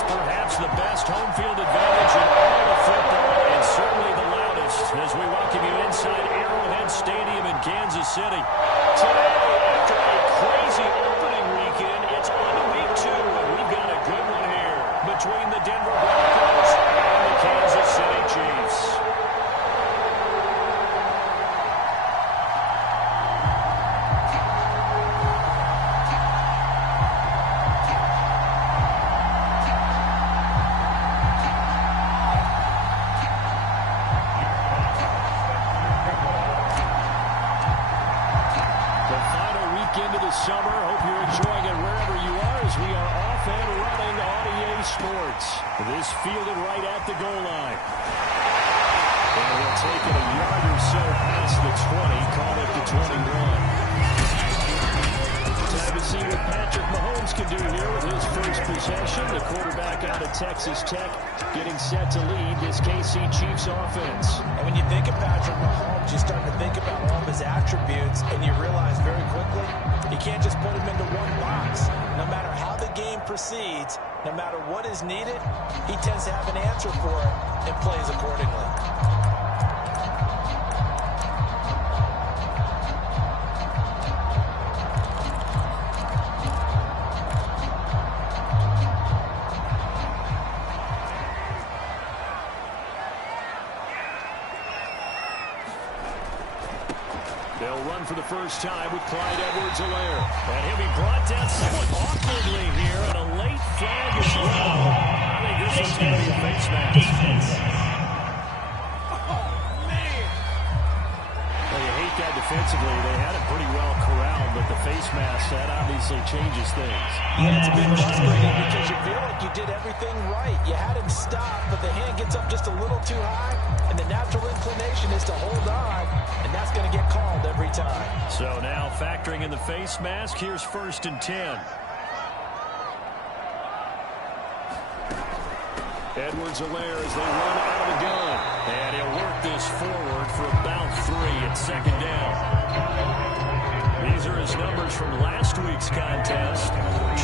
has perhaps the best home field advantage in all of football, and certainly the loudest, as we welcome you inside Arrowhead Stadium in Kansas City. Today, after a crazy opening weekend, it's on to week 2, and we've got a good one here between the Denver Broncos and the Kansas City Chiefs. Summer. Hope you're enjoying it wherever you are, as we are off and running on EA Sports. This fielded right at the goal line. And we'll take it a yard or so past the 20, call it the 21. Time to see what Patrick Mahomes can do here with his first possession. The quarterback out of Texas Tech getting set to lead this KC Chiefs offense. And when you think of Patrick Mahomes, you start to think about all of his attributes, and you realize very quickly you can't just put him into one box. No matter how the game proceeds, no matter what is needed, he tends to have an answer for it and plays accordingly. They'll run for the first time with Clyde Edwards-Helaire. And he'll be brought down somewhat awkwardly here, and a late flag as well. I think this one's going to be a face mask. Oh, man. Well, you hate that defensively. They had it pretty well corralled, but the face mask, that obviously changes things. Yeah, it's a bit frustrating because you feel like you did everything right. You had him stop, but the hand gets up just a little too high, and the natural inclination is to hold on, and that's going to get called every time. So now factoring in the face mask, here's 1st and 10. Edwards-Helaire as they run out of the gun. And he'll work this forward for about 3 at 2nd down. These are his numbers from last week's contest.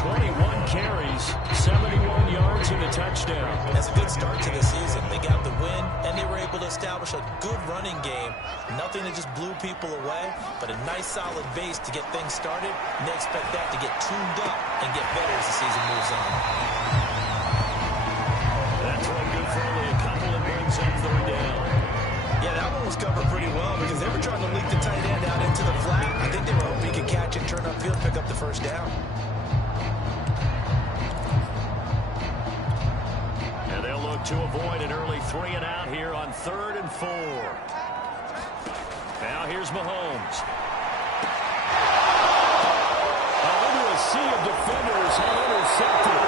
21 carries, 71 yards and a touchdown. That's a good start to the season. They got the win, and they were able to establish a good running game. Nothing that just blew people away, but a nice solid base to get things started, and they expect that to get tuned up and get better as the season moves on. That's one good for only a couple that brings up 3rd down. Yeah, that one was covered pretty well because they were trying to leak the tight end out into the flat. I think they were hoping he could catch it, turn upfield, pick up the 1st down. And they'll look to avoid an early 3 and out here on 3rd and 4. Now here's Mahomes. Under a sea of defenders, and intercepted.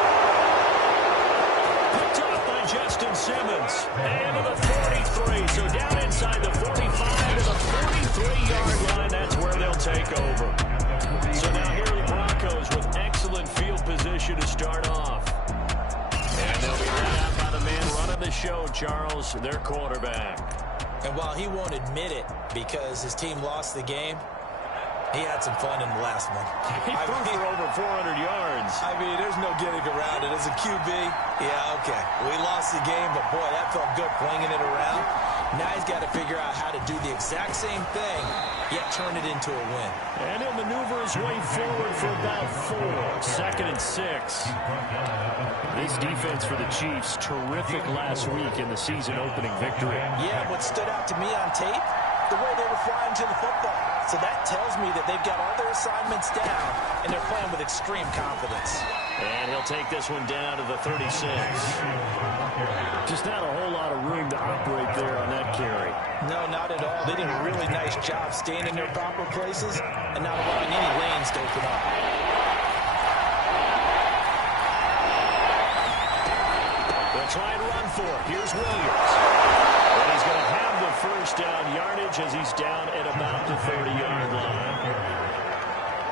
Picked off by Justin Simmons. And to the 43. So down inside the 45 to the 43-yard line. That's where they'll take over. So now here are the Broncos with excellent field position to start off. And they'll be led out by the man running the show, Charles, their quarterback. And while he won't admit it because his team lost the game, he had some fun in the last one. He threw for over 400 yards. I mean, there's no getting around it. As a QB, yeah, okay. We lost the game, but boy, that felt good flinging it around. Now he's got to figure out how to do the exact same thing, yet turn it into a win. And he'll maneuver his way forward for about 4. 2nd and 6. This defense for the Chiefs, terrific last week in the season-opening victory. Yeah, what stood out to me on tape, the way they were flying to the football. So that tells me that they've got all their assignments down, and they're playing with extreme confidence. And he'll take this one down to the 36. Just not a whole lot of room to operate there on that carry. No, not at all. They did a really nice job staying in their proper places and not allowing any lanes to open up. They'll try and run for it. Here's Williams. And he's going to have the 1st down yardage as he's down at about the 30-yard line.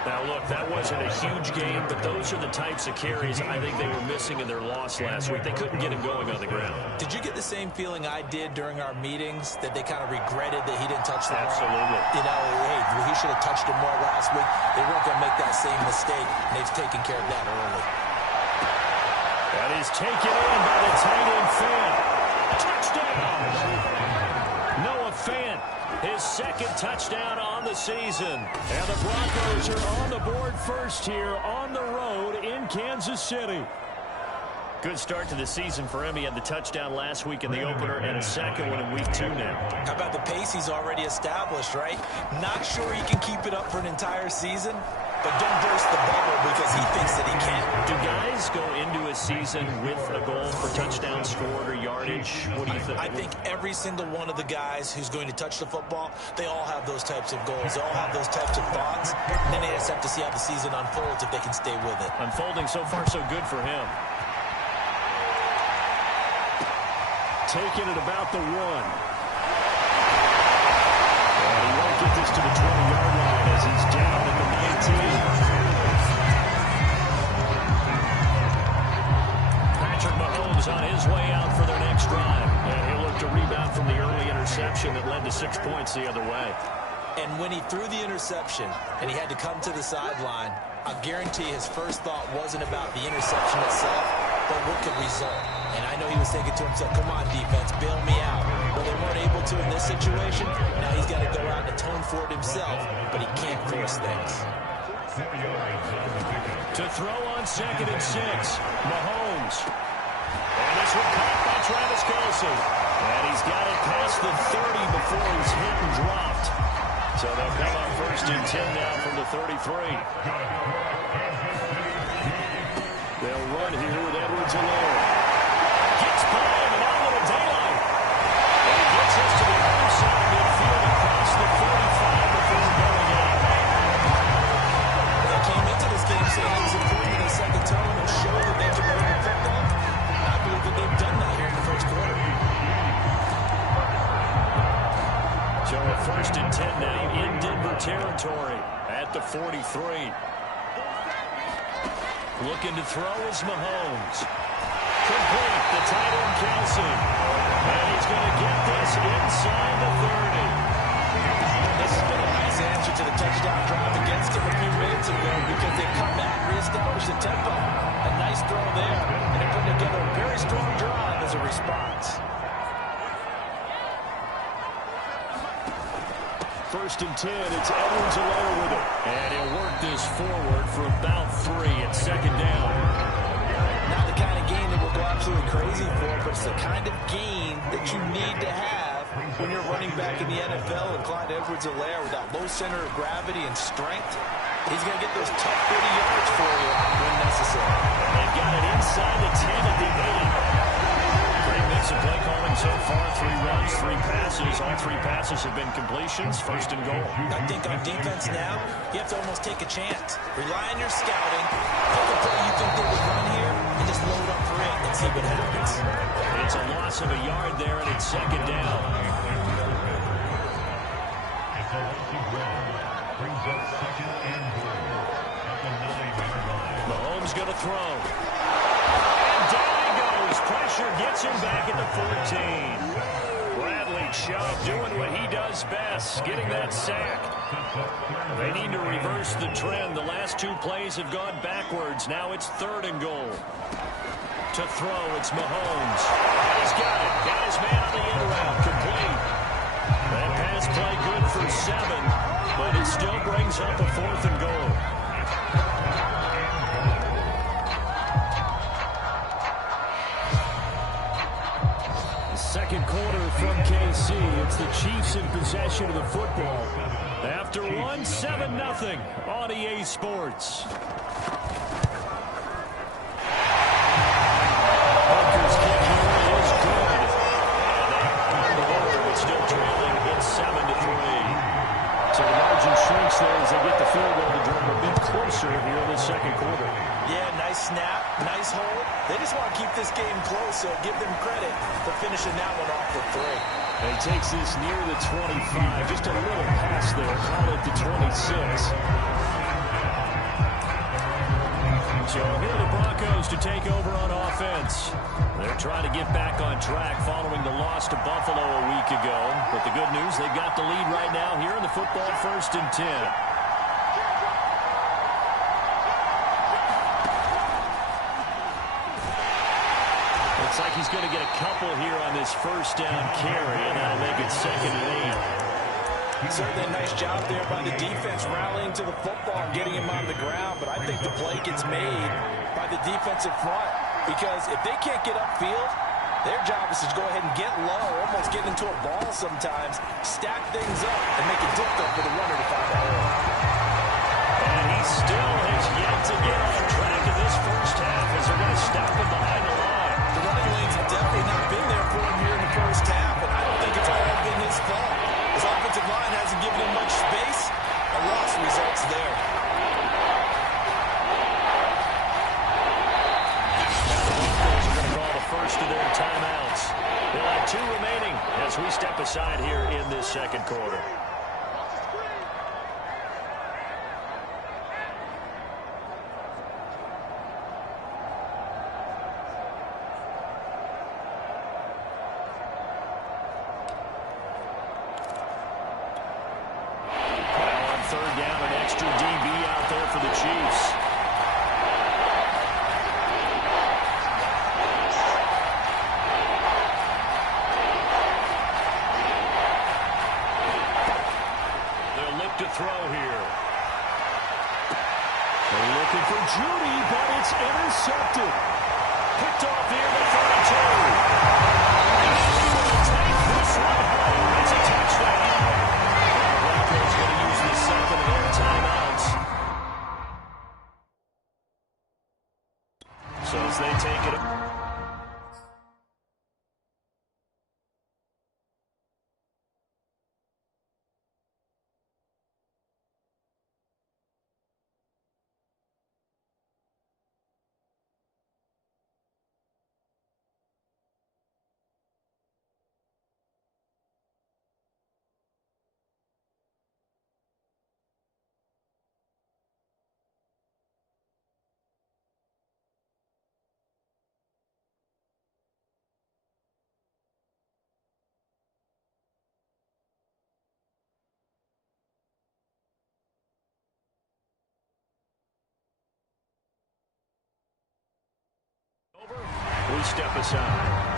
Now, look, that wasn't a huge game, but those are the types of carries I think they were missing in their loss last week. They couldn't get him going on the ground. Did you get the same feeling I did during our meetings, that they kind of regretted that he didn't touch the ball? Absolutely. You know, hey, he should have touched him more last week. They weren't going to make that same mistake, and they've taken care of that early. That is taken in by the tight end Fant. Touchdown! Noah Fant, his second touchdown on the season. And the Broncos are on the board first here on the road in Kansas City. Good start to the season for him. He had the touchdown last week in the opener and a second one in week 2 now. How about the pace he's already established, right? Not sure he can keep it up for an entire season, but don't burst the bubble because he thinks that he can. Do guys go into a season with a goal for touchdowns scored or yardage? What do you think? I think every single one of the guys who's going to touch the football, they all have those types of goals. They all have those types of thoughts. And then they just have to see how the season unfolds if they can stay with it. Unfolding so far so good for him. Taking it about the 1. And he won't get this to the 20-yard line as he's down at the 19. Patrick Mahomes on his way out for their next drive. And he'll look to rebound from the early interception that led to 6 points the other way. And when he threw the interception and he had to come to the sideline, I guarantee his first thought wasn't about the interception itself, but what could result. And I know he was thinking to himself, come on, defense, bail me out. Well, they weren't able to in this situation. Now he's got to go out and atone for it himself, but he can't force things. To throw on 2nd and 6, Mahomes. And this one caught by Travis Kelce. And he's got it past the 30 before he's hit and dropped. So they'll come up 1st and 10 now from the 33. They'll run here with Edwards-Helaire. Gets by him and out of the daylight. And he gets us to the outside midfield across the 45 before going out. They came into this game saying it was important in the second term and show that they can run the football. I believe that they've done that here in the first quarter. So a 1st and 10 now in Denver territory at the 43. Looking to throw is Mahomes. Complete, the tight end Kelce. And he's going to get this inside the 30. This has been a nice answer to the touchdown drive against them a few minutes ago because they come back, reestablish the tempo. A nice throw there, and they put together a very strong drive as a response. 1st and 10, it's Edwards-Helaire with it. And he'll work this forward for about 3 at 2nd down. Not the kind of game that we'll go absolutely crazy for, but it's the kind of game that you need to have when you're running back in the NFL. And Clyde Edwards-Helaire with that low center of gravity and strength, he's going to get those tough 30 yards for you when necessary. They've got it inside the 10 at the 8. Great mix of play calling so far. 3 runs, 3 passes. All 3 passes have been completions. 1st and goal. I think on defense now, you have to almost take a chance. Rely on your scouting. Pick a play you think they would run here and just load up for it and see what happens. It's a loss of a yard there, and it's 2nd down. Mahomes going to throw. And down he goes. Pressure gets him back at the 14. Bradley Chubb doing what he does best, getting that sack. They need to reverse the trend. The last 2 plays have gone backwards. Now it's 3rd and goal. To throw, it's Mahomes. And he's got it. Got his man on the end route. Complete. That pass play good for 7, but it still brings up a 4th and goal. Second quarter from KC. It's the Chiefs in possession of the football. After 1, 7-0 on EA Sports. Parker's kick here is good. And they hold the but still trailing. It's 7-3. So the margin shrinks there as they get the field goal to draw a bit closer here in the second quarter. Yeah, nice snap, nice hold. They just want to keep this game close, so give them credit for finishing that one off with 3. And he takes this near the 25. Just a little pass there. Call it the 26. So here are the Broncos to take over on offense. They're trying to get back on track following the loss to Buffalo a week ago. But the good news, they've got the lead right now here in the football 1st and 10. Looks like he's going to get a couple here on this first down carry, and that'll make it 2nd and 8. Certainly a nice job there by the defense rallying to the football and getting him on the ground, but I think the play gets made by the defensive front because if they can't get upfield, their job is to go ahead and get low, almost get into a ball sometimes, stack things up, and make it difficult for the runner to find a hole. And he still has yet to get on track in this first half as they're going to stop him behind the line. The running lanes have definitely not been there for him here in the first half, and I don't think it's all been his fault. His offensive line hasn't given him much space. A loss results there. First of their timeouts. They'll have 2 remaining as we step aside here in this second quarter. Now on 3rd down, an extra DB out there for the Chiefs. To throw here. They're looking for Judy, but it's intercepted. Picked off here by 32. Take this one home. It's a touchdown. The Broncos going to use the second of their timeouts. So as they take it. We step aside.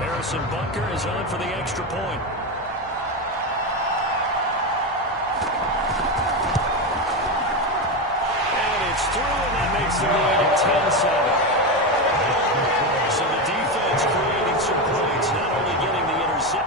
Harrison Butker is on for the extra point. Through, and that makes the lead at 10-7. So the defense creating some points, not only getting the intercept.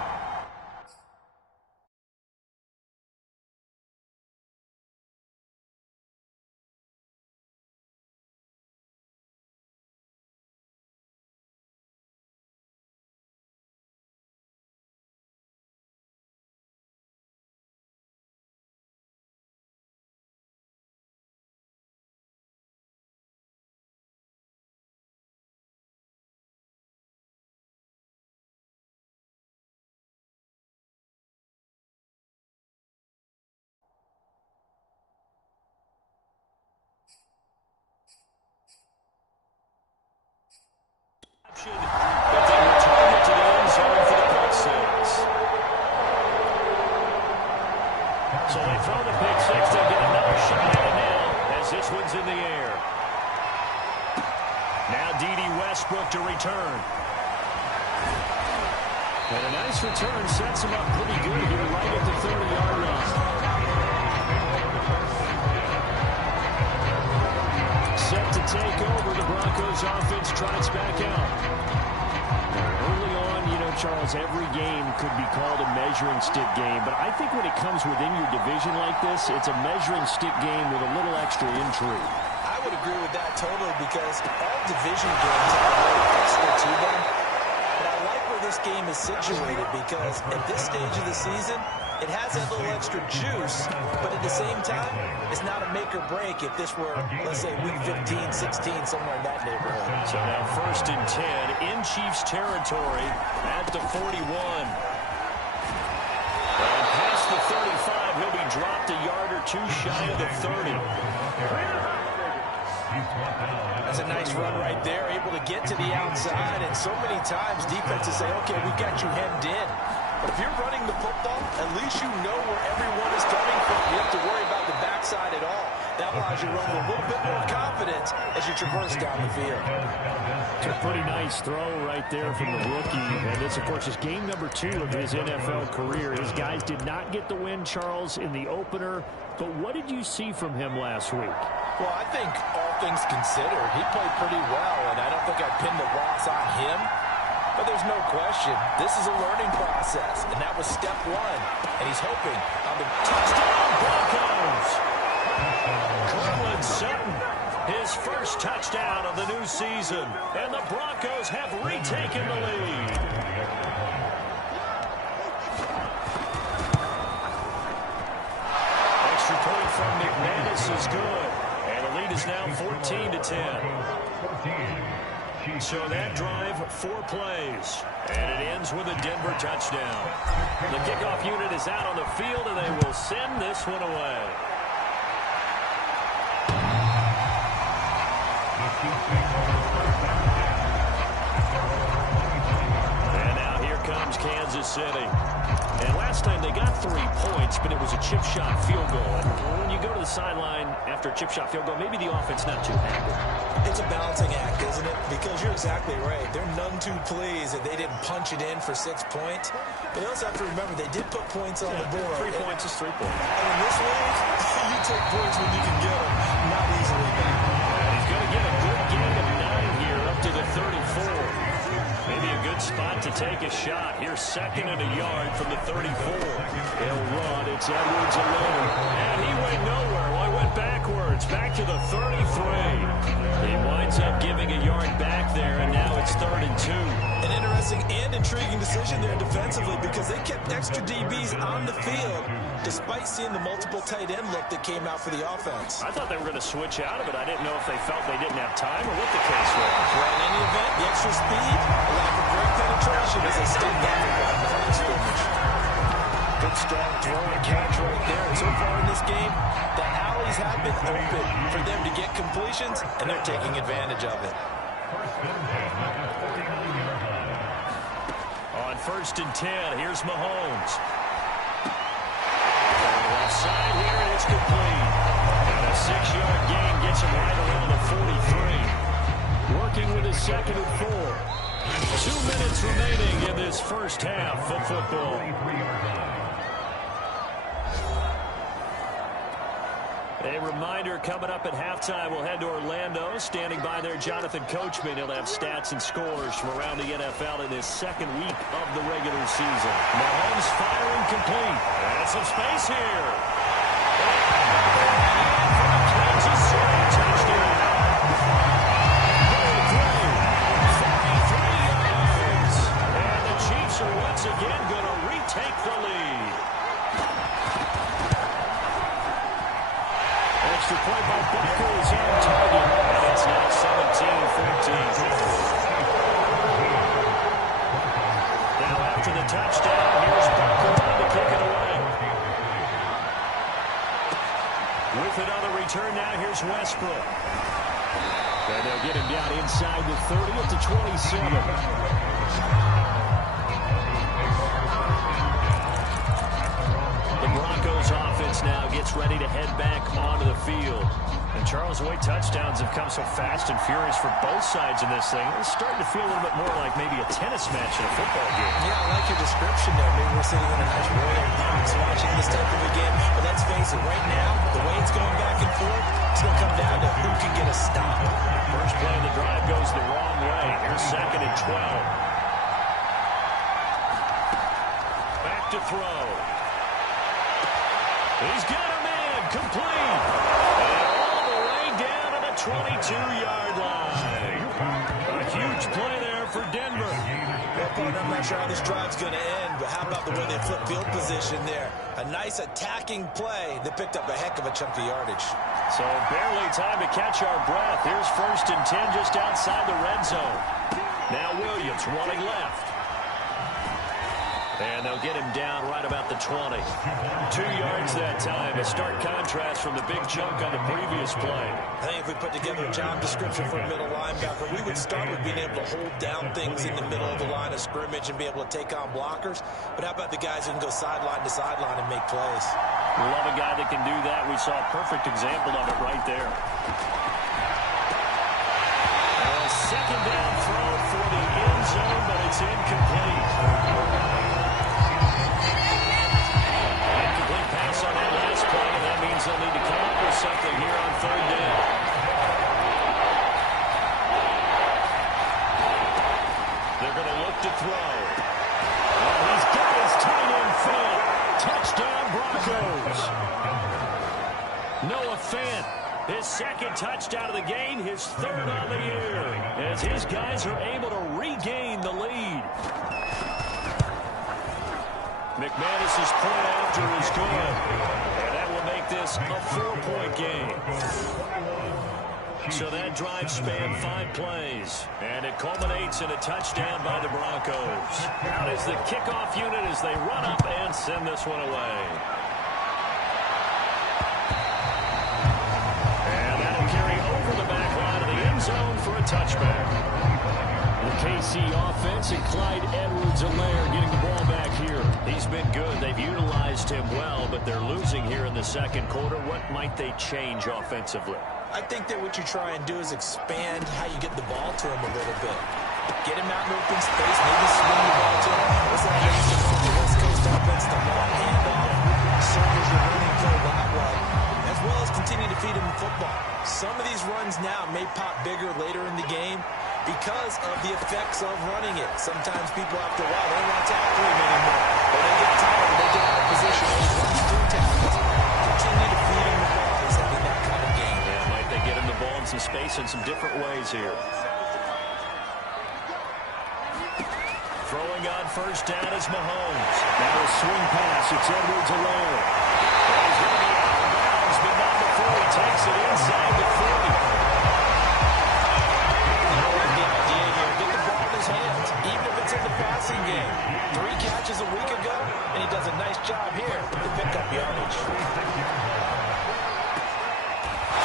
But they return it to the end zone for the pick six. So they throw the pick six. They'll get another shot at it now as this one's in the air. Now D.D. Westbrook to return. And a nice return sets him up pretty good here right at the 30-yard line. Set to take over. The Broncos offense tries back out. Early on, you know, Charles, every game could be called a measuring stick game, but I think when it comes within your division like this, it's a measuring stick game with a little extra intrigue. I would agree with that totally because all division games have a little extra to them. But I like where this game is situated because at this stage of the season, it has that little extra juice, but at the same time, it's not a make or break if this were, let's say, week 15, 16, somewhere in that neighborhood. So now 1st and 10 in Chiefs territory at the 41. And past the 35, he'll be dropped a yard or They're too shy of the 30. That's a nice run right there, able to get to the outside, and so many times defenses say, okay, we got you hemmed in. But if you're running the football, at least you know where everyone is coming from. You don't have to worry about the backside at all. That allows you to run with a little bit more confidence as you traverse down the field. It's a pretty nice throw right there from the rookie. And this, of course, is game number 2 of his NFL career. His guys did not get the win, Charles, in the opener. But what did you see from him last week? Well, I think all things considered, he played pretty well, and I don't think I'd pin the loss on him. But there's no question, this is a learning process, and that was step 1. And he's hoping on the Touchdown Broncos! Cortland Sutton, his first touchdown of the new season, and the Broncos have retaken the lead. Extra point from McManus is good, and the lead is now 14-10. So that drive, 4 plays, and it ends with a Denver touchdown. The kickoff unit is out on the field, and they will send this one away. And now here comes Kansas City. And last time they got 3 points, but it was a chip shot field goal. And when you go to the sideline after a chip shot field goal, maybe the offense not too happy. It's a balancing act, isn't it? Because you're exactly right. They're none too pleased that they didn't punch it in for 6 points. But you also have to remember they did put points on the board. 3 points is 3 points. And in this league, you take points when you can get them, not easily back. And he's going to get a good gain of 9 here up to the 34. Maybe a good spot to take a shot. Here's 2nd and a yard from the 34. He'll run. It's Edwards and Miller. And he went nowhere. Well, he went backwards. Back to the 33. He winds up giving a yard back there, and now it's 3rd and 2. An interesting and intriguing decision there defensively because they kept extra DBs on the field despite seeing the multiple tight end look that came out for the offense. I thought they were going to switch out of it. I didn't know if they felt they didn't have time or what the case was. Well, in any event, the extra speed, the lack of break penetration as they stepped down the line of scrimmage. Good strong throw and catch right there. And so far in this game, the alleys have been open for them to get completions, and they're taking advantage of it. On 1st and 10, here's Mahomes. Left side here, and it's complete. And a 6-yard gain gets him right around the 43. Working with his 2nd and 4. 2 minutes remaining in this first half of football. A reminder, coming up at halftime, we'll head to Orlando. Standing by there, Jonathan Coachman. He'll have stats and scores from around the NFL in this 2nd week of the regular season. Mahomes firing complete. And some space here. Kansas City touchdown. Going through 43 yards. And the Chiefs are once again going to retake the lead. Extra point by Booker is on target. And it's now 17-14. Now after the touchdown, here's Booker to kick it away. With another return now, here's Westbrook. And they'll get him down inside the 30 up to 27. The Broncos offense now gets ready to head back onto the field. And Charles, the way touchdowns have come so fast and furious for both sides in this thing, it's starting to feel a little bit more like maybe a tennis match in a football game. Yeah, I like your description there. Maybe we're sitting in a nice royal box watching this type of a game. But let's face it, right now, the way it's going back and forth, it's going to come down to who can get a stop. First play of the drive goes the wrong way. Here's 2nd and 12. Back to throw. He's got a man complete. And all the way down to the 22-yard line. A huge play there for Denver. Well, partner, I'm not sure how this drive's going to end, but how about the way they flip field position there? A nice attacking play that picked up a heck of a chunk of yardage. So barely time to catch our breath. Here's 1st and 10 just outside the red zone. Now Williams running left. And they'll get him down right about the 20. 2 yards that time. A stark contrast from the big chunk on the previous play. I think if we put together a job description for a middle linebacker, we would start with being able to hold down things in the middle of the line of scrimmage and be able to take on blockers. But how about the guys who can go sideline to sideline and make plays? We love a guy that can do that. We saw a perfect example of it right there. A second down throw for the end zone, but it's incomplete. Incomplete pass on that last play, and that means they'll need to come up with something here on third down. They're going to look to throw. Oh, he's got his tight end fed. Touchdown, Broncos. Noah Fant, his second touchdown of the game, his third on the year, as his guys are able to regain the lead. McManus's point after is good, and that will make this a 4-point game. So that drive spanned 5 plays, and it culminates in a touchdown by the Broncos. Out is the kickoff unit as they run up and send this one away. And that'll carry over the back line of the end zone for a touchback. The KC offense and Clyde Edwards-Helaire getting the ball back here. He's been good. They've utilized him well, but they're losing here in the second quarter. What might they change offensively? I think that what you try and do is expand how you get the ball to him a little bit. Get him out in open space, maybe swing the ball to him. What's that based on the West Coast offense, the long handoff, serve as your running play that way, as well as continue to feed him football. Some of these runs now may pop bigger later in the game because of the effects of running it. Sometimes people after a while, they don't want to tackle him anymore. Or they get tired, they get out of position, and he runs through tackles. Continue to feed him the ball. He's having that kind of game. Yeah, might they get him the ball in some space in some different ways here. Throwing on first down is Mahomes. Now a swing pass. It's Edwards-Helaire. He's going to be out of bounds, but not before he takes it inside the 40. The idea here, get the ball in his hands, even if it's in the passing game. 3 catches a week ago, and he does a nice job here to pick up yardage.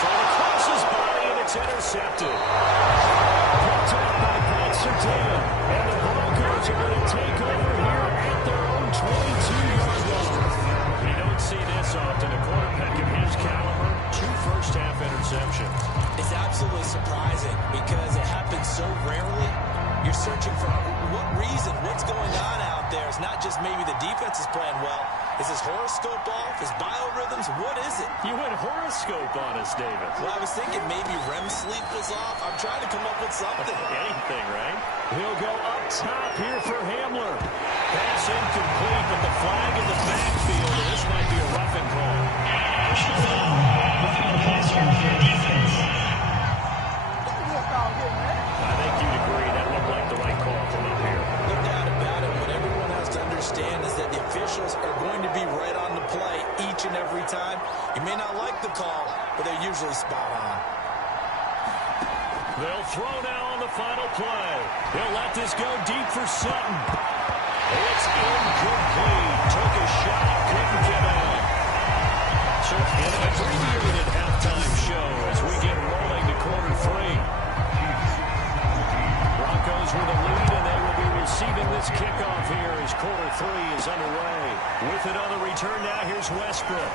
Thrown across his body, and it's intercepted. Picked up by Pat Surtain. And the Broncos are going to take over here at their own 22-yard line. You don't see this often. A quarterback of his caliber, 2 first-half interceptions. It's absolutely surprising because it happens so rarely. You're searching for what reason, what's going on out there. It's not just maybe the defense is playing well. Is his horoscope off? His biorhythms? What is it? You went horoscope on us, David. Well, I was thinking maybe REM sleep was off. I'm trying to come up with something. Anything, right? He'll go up top here for Hamler. Pass incomplete, but the flag in the backfield. This might be a roughing call. I think you'd agree that looked like the right call from up here. No doubt about it. What everyone has to understand is that the officials are going to be right on the play each and every time. You may not like the call, but they're usually spot on. They'll throw now on the final play. He'll let this go deep for Sutton. It's incomplete. Took a shot, couldn't get on. So an abbreviated halftime show as we get rolling to quarter 3. Broncos with a lead, and they will be receiving this kickoff here as quarter 3 is underway. With it on the return now, here's Westbrook.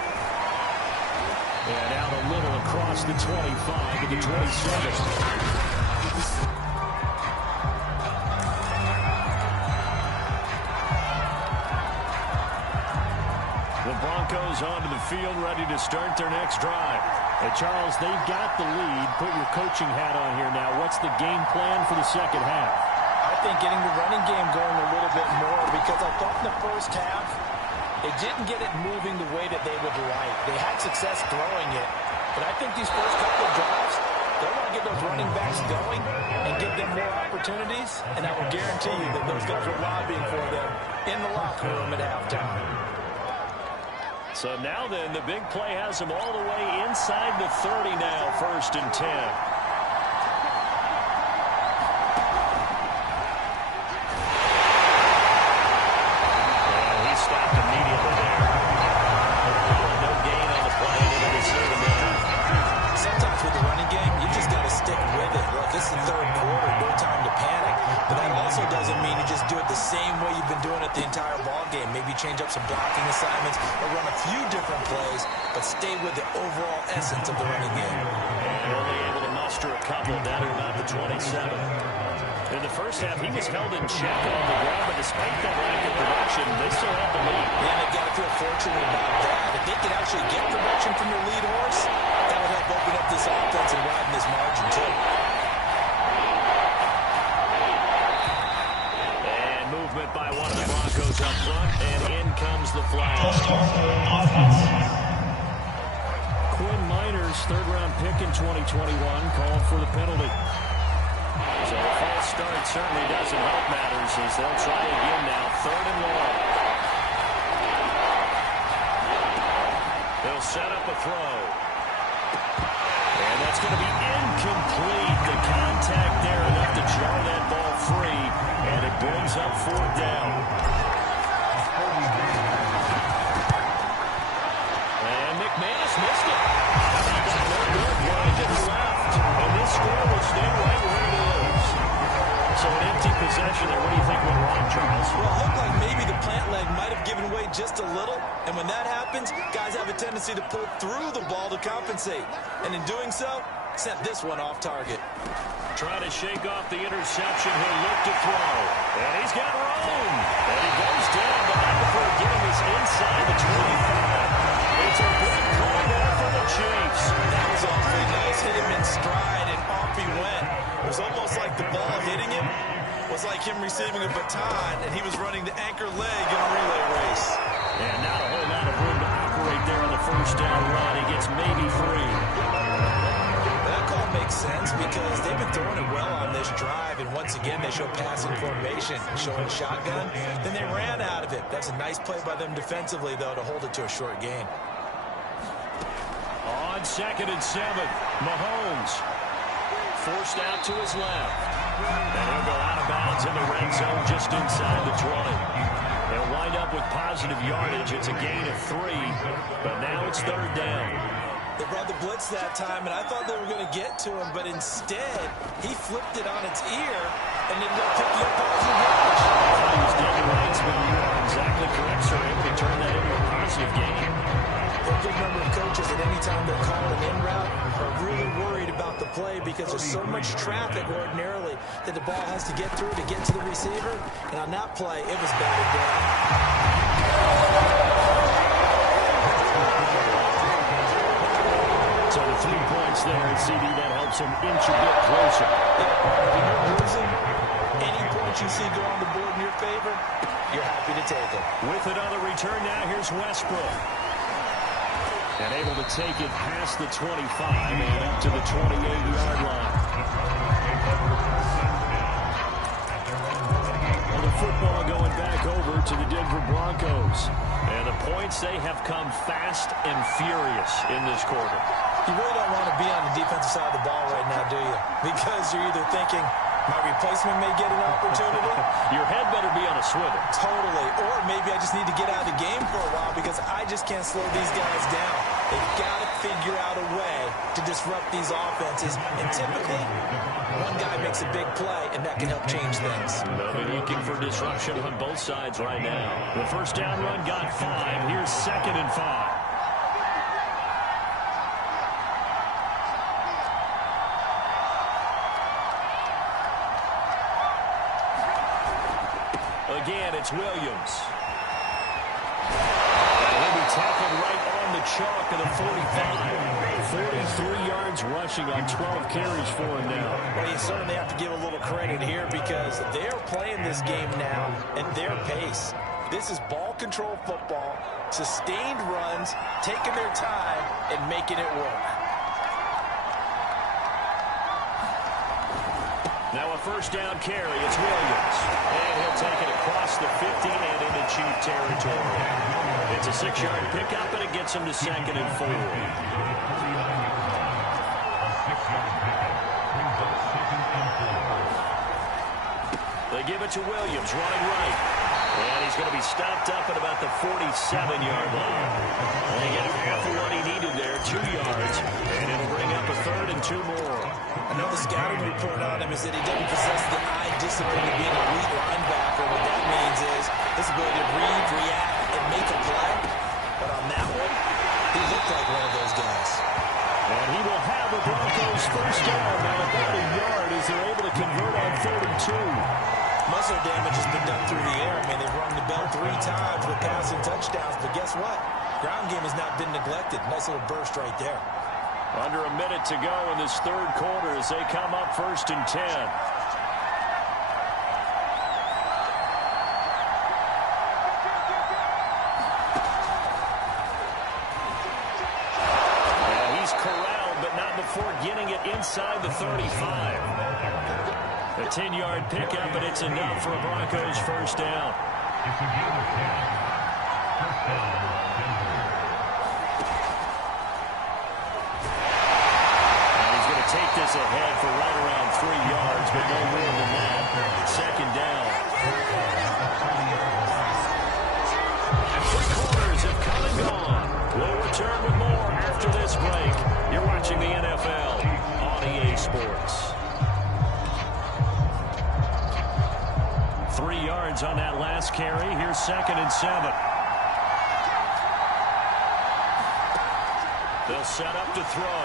And out a little across the 25 to the 27. The Broncos onto the field, ready to start their next drive. Hey, Charles, they've got the lead. Put your coaching hat on here now. What's the game plan for the second half? I think getting the running game going a little bit more because I thought in the first half they didn't get it moving the way that they would like. They had success throwing it, but I think these first couple of drives, they want to get those running backs going and give them more opportunities, and I will guarantee you that those guys are lobbying for them in the locker room at halftime. So now then, the big play has them all the way inside the 30 now, 1st and 10. change up some blocking assignments or run a few different plays, but stay with the overall essence of the running game. And only able to muster a couple down to about the 27. In the first half, he was held in check on the ground, but despite that lack of production, they still have the lead. Yeah, they've got to feel fortunate about that. If they could actually get production from their lead horse, that would help open up this offense and widen this margin, too. And movement by one of the Broncos up front, and in comes the flag. Quinn Miners, third-round pick in 2021, called for the penalty. So a false start certainly doesn't help matters as they'll try again now, 3rd and long. They'll set up a throw. And that's going to be incomplete. The contact there enough to jar that ball free, and it brings up 4th down. And McManus missed it. How about that? No good. Wide to the left. And this score will stay right where it is. So an empty possession there. What do you think went wrong, Charles? Well, it looked like maybe the plant leg might have given way just a little. And when that happens, guys have a tendency to pull through the ball to compensate. And in doing so, sent this one off target. Trying to shake off the interception. He'll look to throw. And he's got room. And he goes down, but not before getting us inside the 25. It's a big play there for the Chiefs. That was awfully nice. Hit him in stride, and off he went. It was almost like the ball hitting him was like him receiving a baton, and he was running the anchor leg in a relay race. And not a whole lot of room to operate there on the first down run. He gets maybe 3. That call makes sense because they've been throwing it well on this drive, and once again they show passing formation, showing shotgun. Then they ran out of it. That's a nice play by them defensively, though, to hold it to a short gain. On 2nd and 7, Mahomes forced out to his left. And he'll go out of bounds in the red zone just inside the 20. They'll wind up with positive yardage. It's a gain of 3, but now it's 3rd down. They brought the blitz that time, and I thought they were going to get to him, but instead, he flipped it on its ear and ended up picking up positive yardage. He was dead to rights, but you are exactly correct, sir. Able to turn that into a positive gain. A good number of coaches at any time they're calling an in route are really worried about the play because there's so much traffic ordinarily that the ball has to get through to get to the receiver. And on that play, it was batted down. So the 3 points there at CD, that helps him inch a bit closer. When you're losing, any point you see go on the board in your favor, you're happy to take it. With another return now, here's Westbrook. And able to take it past the 25 and up to the 28-yard line. Well, the football going back over to the Denver Broncos. And the points, they have come fast and furious in this quarter. You really don't want to be on the defensive side of the ball right now, do you? Because you're either thinking, my replacement may get an opportunity. Your head better be on a swivel. Totally. Or maybe I just need to get out of the game for a while because I just can't slow these guys down. They've got to figure out a way to disrupt these offenses. And typically, one guy makes a big play, and that can help change things. They'll be looking for disruption on both sides right now. The first down run got 5. Here's 2nd and 5. Again, it's Williams. And he'll be tackled right on the chalk of the 45. 43 yards rushing on 12 carries for him now. Well, you certainly have to give a little credit here because they're playing this game now at their pace. This is ball control football, sustained runs, taking their time, and making it work. Now a first down carry. It's Williams. And he'll take it across the 50 and into Chief territory. It's a 6-yard pickup, and it gets him to 2nd and 4. They give it to Williams, running right. And he's going to be stopped up at about the 47-yard line. And he got half of what he needed there, 2 yards. And it'll bring up a 3rd and 2 more. Another scouting report on him is that he doesn't possess the eye discipline to be an elite linebacker. What that means is his ability to read, react, and make a play, but on that one, he looked like one of those guys. And he will have the Broncos first down. Now about a yard as they're able to convert on 3rd and 2. Most of their damage has been done through the air. I mean, they've rung the bell 3 times with passing touchdowns, but guess what? Ground game has not been neglected. Nice little burst right there. Under a minute to go in this 3rd quarter as they come up 1st and 10. Before getting it inside the 35. A 10-yard pickup, and it's enough for a Broncos first down. And he's going to take this ahead for right around 3 yards, but no more than that. 2nd down. 3 quarters have come and gone. We'll return with more after this break. You're watching the NFL on EA Sports. 3 yards on that last carry. Here's 2nd and 7. They'll set up to throw.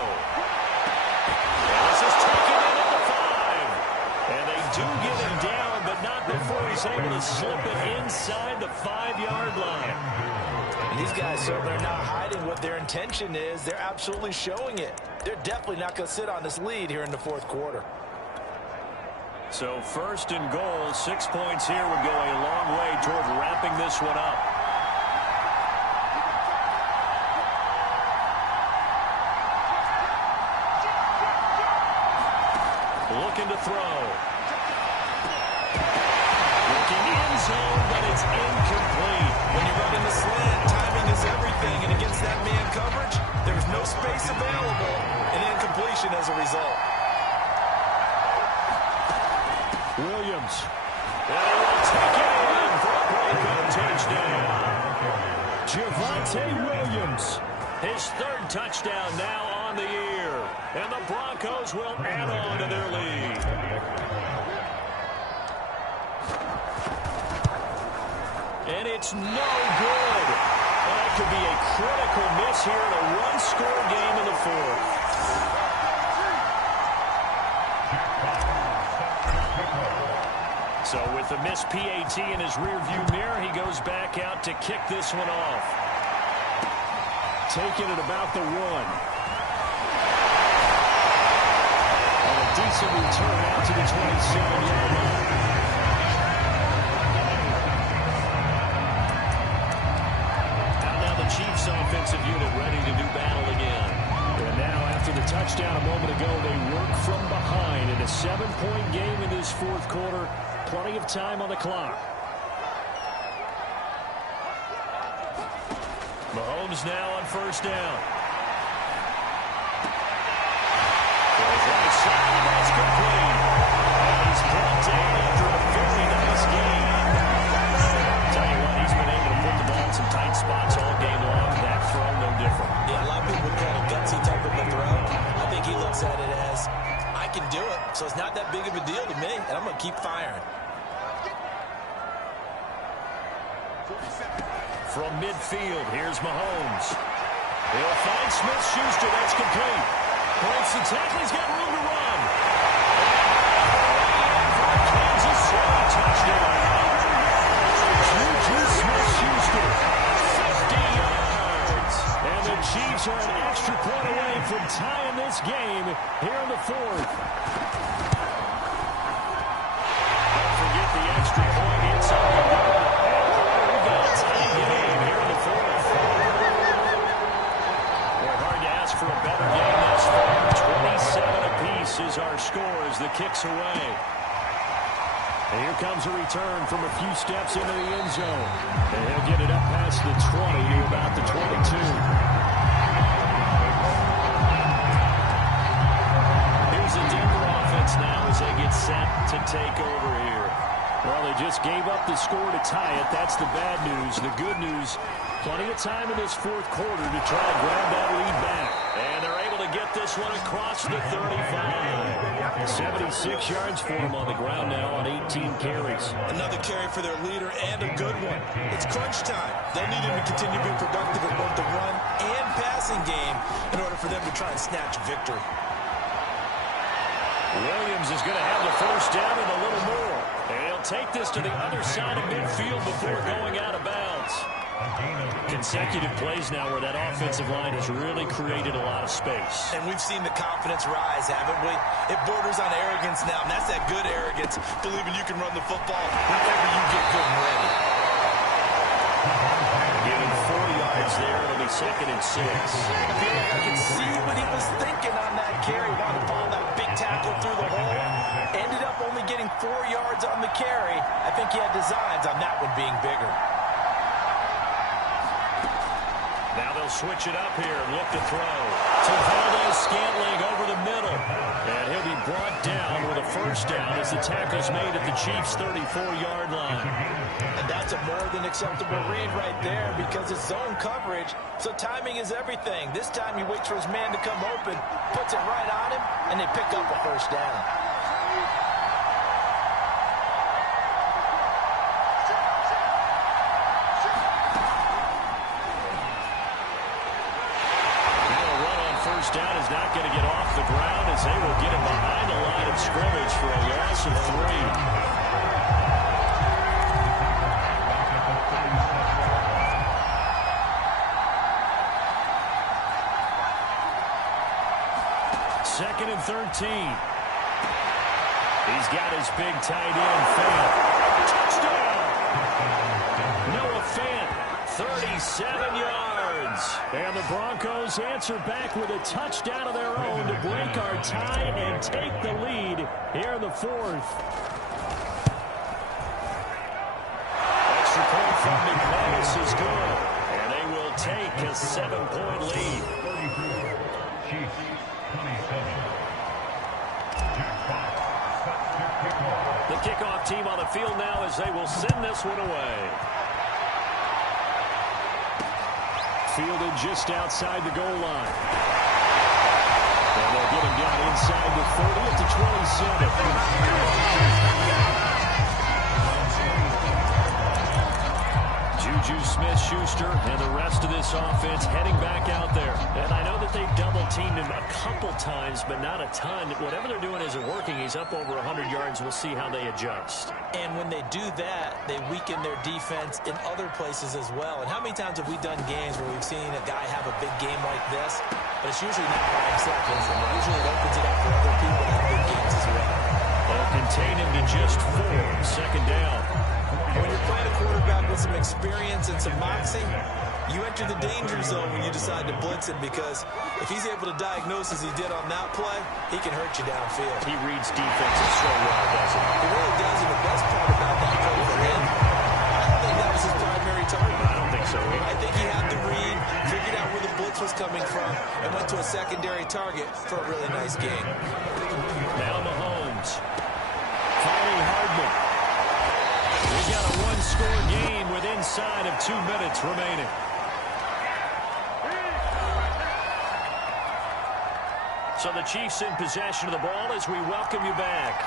And this is taken in at the 5. And they do get him down, but not before he's able to slip it inside the 5-yard line. These guys certainly are not hiding what their intention is. They're absolutely showing it. They're definitely not going to sit on this lead here in the 4th quarter. So 1st and goal, 6 points here would go a long way toward wrapping this one up. Looking to throw. Looking end zone, but it's incomplete. When you're running the slant, timing is everything, and against that man coverage, there's no space available, and incompletion as a result. Williams. And they will take it in for a Bronco touchdown. Javonte Williams. His 3rd touchdown now on the year, and the Broncos will add on to their lead. And it's no good. That could be a critical miss here in a one-score game in the 4th. So with the missed PAT in his rearview mirror, he goes back out to kick this one off. Taking it about the 1. And a decent return out to the 27-yard line. Chiefs offensive unit ready to do battle again. And now after the touchdown a moment ago, they work from behind in a 7-point game in this 4th quarter. Plenty of time on the clock. Mahomes now on 1st down. Goes right side, that's complete. And he's brought down after a very nice game. Tell you what, he's been able to put the ball in some tight spots all game long. That throw, no different. Yeah, a lot of people would call it a gutsy type of a throw. I think he looks at it as, I can do it, so it's not that big of a deal to me, and I'm going to keep firing. From midfield, here's Mahomes. He'll find Smith-Schuster, that's complete. Points the tackle, he's got room to run. And Kansas City touchdown. Juju Smith-Schuster, 50 yards. And the Chiefs are an extra point away from tying this game here in the 4th. Don't forget the extra point inside the goal. And we've got a tie game here in the 4th. Well, hard to ask for a better game thus far. 27 apiece is our score as the kick's away. And here comes a return from a few steps into the end zone. And he'll get it up past the 20 to about the 22. Here's the Denver offense now as they get set to take over here. Well, they just gave up the score to tie it. That's the bad news. The good news, plenty of time in this 4th quarter to try and grab that lead back. And they're able to get get this one across the 35. 76 yards for him on the ground now on 18 carries. Another carry for their leader and a good one. It's crunch time. They'll need him to continue to be productive at both the run and passing game in order for them to try and snatch victory. Williams is going to have the first down and a little more. And he'll take this to the other side of midfield before going out of bounds. Consecutive plays now where that offensive line has really created a lot of space. And we've seen the confidence rise, haven't we? It borders on arrogance now, and that's that good arrogance, believing you can run the football whenever you get good and ready. Giving 4 yards there, it'll be 2nd and 6. I feel like I can see what he was thinking on that carry. Wanted to follow that big tackle through the hole. Ended up only getting 4 yards on the carry. I think he had designs on that one being bigger. Now they'll switch it up here and look to throw. To Valdez-Scantling over the middle. And he'll be brought down with a first down as the tackle's made at the Chiefs' 34-yard line. And that's a more than acceptable read right there because it's zone coverage, so timing is everything. This time he waits for his man to come open, puts it right on him, and they pick up a first down. Down is not going to get off the ground as they will get him behind the line of scrimmage for a loss of 3. 2nd and 13. He's got his big tight end, Fant. Touchdown! Noah Fant, 37 yards. And the Broncos answer back with a touchdown of their own to break our tie and take the lead here in the 4th. Extra point from McManus is good. And they will take a 7-point lead. Chiefs, 27. The kickoff team on the field now as they will send this one away. Fielded just outside the goal line. And they'll get him down inside the 30 at the 27. Juju Smith-Schuster and the rest of this offense heading back out there. And I know that they've double-teamed him a couple times, but not a ton. Whatever they're doing isn't working. He's up over 100 yards. We'll see how they adjust. And when they do that, they weaken their defense in other places as well. And how many times have we done games where we've seen a guy have a big game like this, but it's usually not by himself, is it? Usually it opens it up for other people to have big games as well. They'll contain him to just 4. 2nd down. When you're playing a quarterback with some experience and some moxie, you enter the danger zone when you decide to blitz him because if he's able to diagnose as he did on that play, he can hurt you downfield. He reads defenses so well, doesn't he? He really does, and the best part about that play for him, I don't think that was his primary target. I don't think so either. I think he had the read, figured out where the blitz was coming from, and went to a secondary target for a really nice game. Now Mahomes. Finding Hardman. We've got a one-score game with inside of 2 minutes remaining. So the Chiefs in possession of the ball as we welcome you back.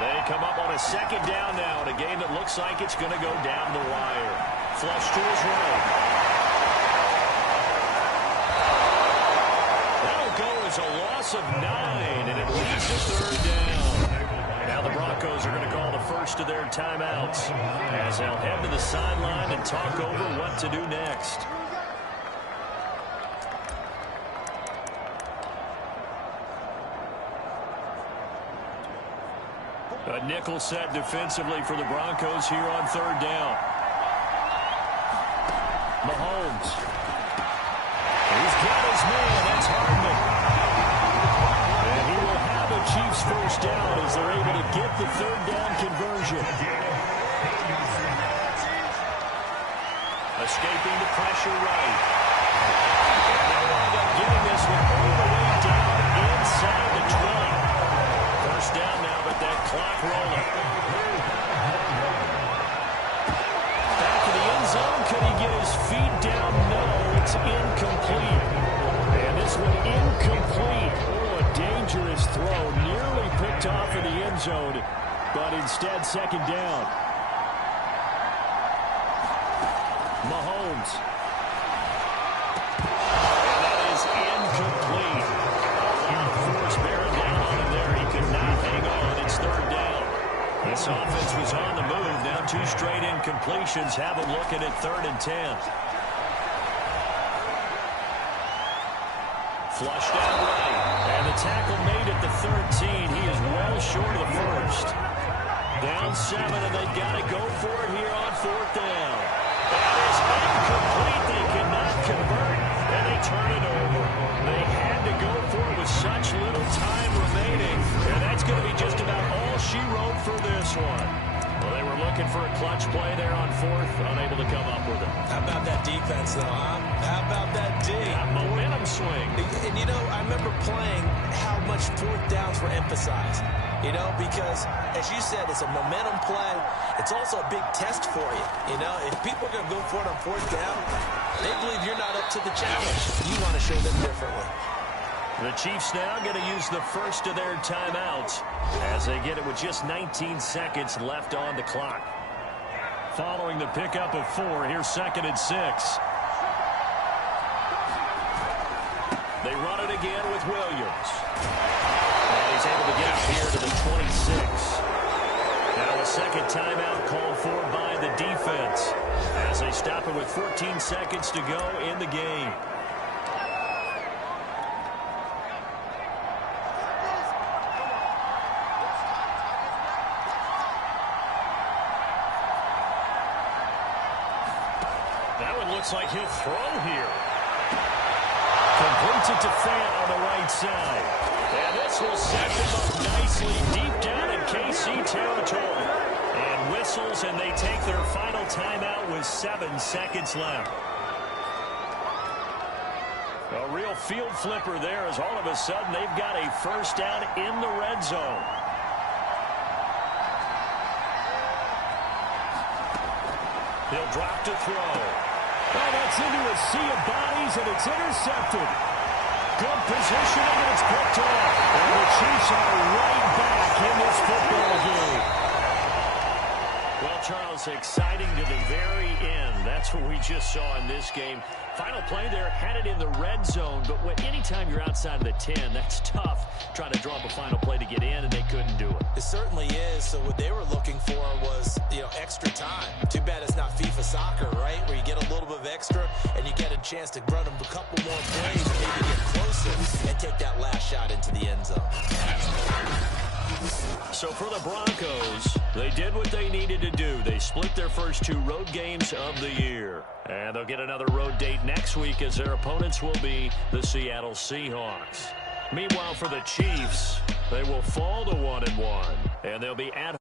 They come up on a 2nd down now in a game that looks like it's going to go down the wire. Flush to his right. That'll go as a loss of 9, and it leads to 3rd down. Now the Broncos are going to call the first of their timeouts as they'll head to the sideline and talk over what to do next. A nickel set defensively for the Broncos here on 3rd down. Mahomes. He's got his man. That's Hardman. And he will have a Chiefs first down as they're able to get the 3rd down conversion. Escaping the pressure right. And they'll wind up getting this one all the way down inside the 20. First down now, but that clock rolling. Back to the end zone. Could he get his feet down? No, it's incomplete. And this one incomplete. zone, but instead second down. Mahomes. And that is incomplete. Force bearing down on him there. He could not hang on. It's third down. This offense was on the move. Now 2 straight incompletions have them looking at 3rd and 10. Flushed out right. And the tackle made at the 13. He is well short of the first. Down 7, and they've got to go for it here on 4th down. That is incomplete. They cannot convert, and they turn it over. They had to go for it with such little time remaining, and that's going to be just about all she wrote for this one. Well, they were looking for a clutch play there on 4th, unable to come up with it. How about that defense, though, huh? How about that D? Momentum swing. And, you know, I remember playing how much 4th downs were emphasized. You know, because, as you said, it's a momentum play. It's also a big test for you. You know, if people are going to go for it on 4th down, they believe you're not up to the challenge. You want to show them differently. The Chiefs now going to use the first of their timeouts as they get it with just 19 seconds left on the clock. Following the pickup of 4, here's 2nd and 6. They run it again with Williams. And he's able to get it here to the 26. Now a second timeout called for by the defense as they stop it with 14 seconds to go in the game. That one looks like he'll throw here. Completes it to Fant on the right side. And this will set them up nicely deep down in KC territory. And whistles, and they take their final timeout with 7 seconds left. A real field flipper there as all of a sudden they've got a first down in the red zone. He'll drop to throw. Oh, that's into a sea of bodies, and it's intercepted. Good positioning, and it's picked off. And the Chiefs are right back in this football game. Well, Charles, exciting to the very end. That's what we just saw in this game. Final play there, had it in the red zone, but anytime you're outside of the 10, that's tough. Trying to draw up a final play to get in, and they couldn't do it. It certainly is. So what they were looking for was, you know, extra time. Too bad it's not FIFA soccer, right, where you get a little bit of extra, and you get a chance to run them a couple more plays and maybe get closer and take that last shot into the end zone. So for the Broncos, they did what they needed to do. They split their first 2 road games of the year. And they'll get another road date next week as their opponents will be the Seattle Seahawks. Meanwhile, for the Chiefs, they will fall to 1-1, and they'll be at